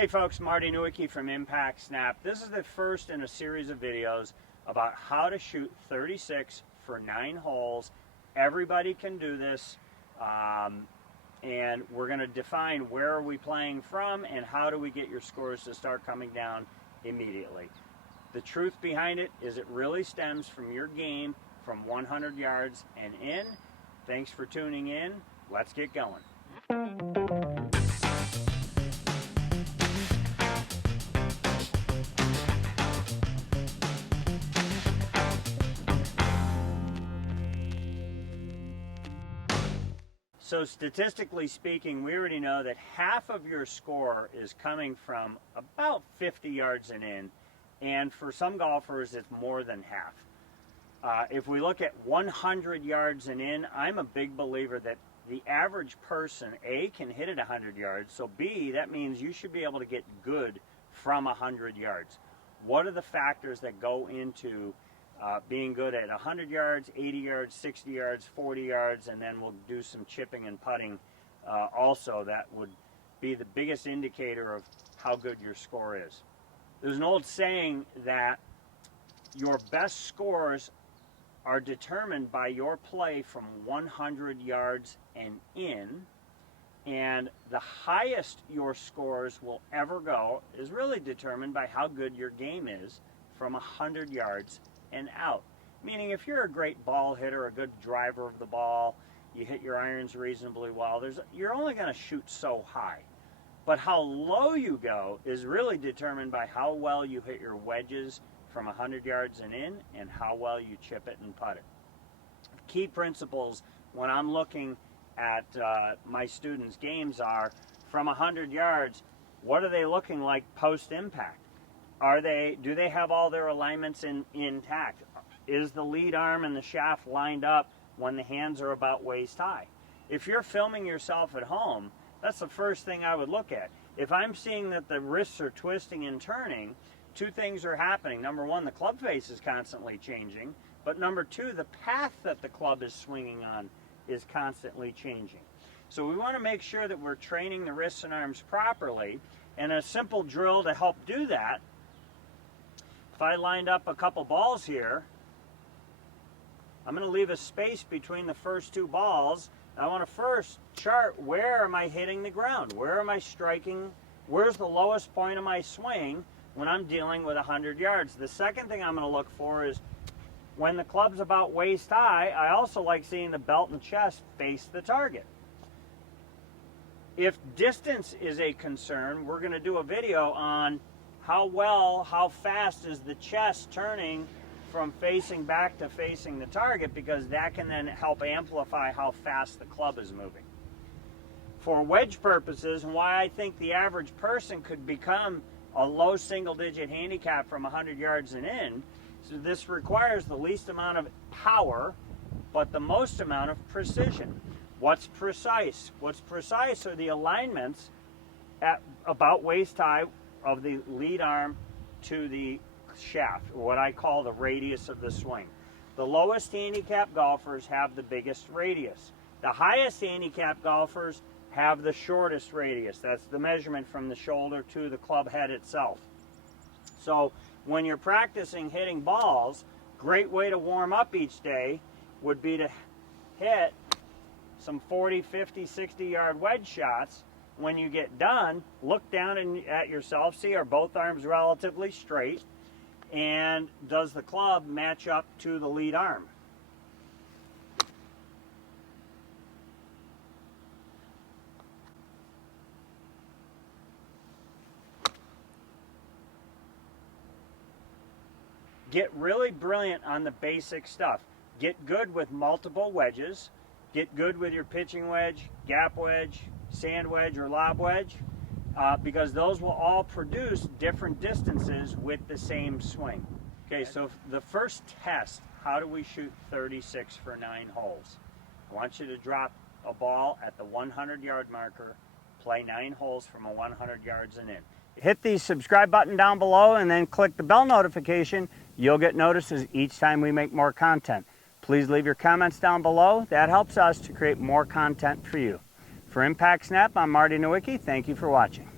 Hey folks, Marty Nowicki from Impact Snap. This is the first in a series of videos about how to shoot 36 for 9 holes. Everybody can do this, and we're going to define where are we playing from and how do we get your scores to start coming down immediately. The truth behind it is it really stems from your game from 100 yards and in. Thanks for tuning in. Let's get going. So statistically speaking, we already know that half of your score is coming from about 50 yards and in, and for some golfers it's more than half. If we look at 100 yards and in, I'm a big believer that the average person, A, can hit it 100 yards, so B, that means you should be able to get good from 100 yards. What are the factors that go into being good at 100 yards, 80 yards, 60 yards, 40 yards, and then we'll do some chipping and putting also. That would be the biggest indicator of how good your score is. There's an old saying that your best scores are determined by your play from 100 yards and in, and the highest your scores will ever go is really determined by how good your game is from 100 yards and out. Meaning if you're a great ball hitter, a good driver of the ball, you hit your irons reasonably well, you're only going to shoot so high. But how low you go is really determined by how well you hit your wedges from 100 yards and in, and how well you chip it and putt it. Key principles when I'm looking at my students' games are, from 100 yards, what are they looking like post-impact? Do they have all their alignments intact? Is the lead arm and the shaft lined up when the hands are about waist high? If you're filming yourself at home, that's the first thing I would look at. If I'm seeing that the wrists are twisting and turning, two things are happening. Number one, the club face is constantly changing, but number two, the path that the club is swinging on is constantly changing. So we want to make sure that we're training the wrists and arms properly, and a simple drill to help do that, if I lined up a couple balls here, I'm going to leave a space between the first two balls. I want to first chart, where am I hitting the ground? Where am I striking? Where's the lowest point of my swing when I'm dealing with 100 yards? The second thing I'm going to look for is when the club's about waist high, I also like seeing the belt and chest face the target. If distance is a concern, we're going to do a video on how fast is the chest turning from facing back to facing the target, because that can then help amplify how fast the club is moving. For wedge purposes, and why I think the average person could become a low single-digit handicap from 100 yards and in, so this requires the least amount of power, but the most amount of precision. What's precise? What's precise are the alignments at about waist high of the lead arm to the shaft, or what I call the radius of the swing. The lowest handicap golfers have the biggest radius. The highest handicap golfers have the shortest radius. That's the measurement from the shoulder to the club head itself. So when you're practicing hitting balls, great way to warm up each day would be to hit some 40, 50, 60 yard wedge shots. When you get done, look down at yourself, see, are both arms relatively straight, and does the club match up to the lead arm? Get really brilliant on the basic stuff. Get good with multiple wedges. Get good with your pitching wedge, gap wedge, sand wedge, or lob wedge, because those will all produce different distances with the same swing. Okay, so the first test, how do we shoot 36 for 9 holes? I want you to drop a ball at the 100-yard marker, play 9 holes from a 100 yards and in. Hit the subscribe button down below and then click the bell notification. You'll get notices each time we make more content. Please leave your comments down below. That helps us to create more content for you. For Impact Snap, I'm Marty Nowicki. Thank you for watching.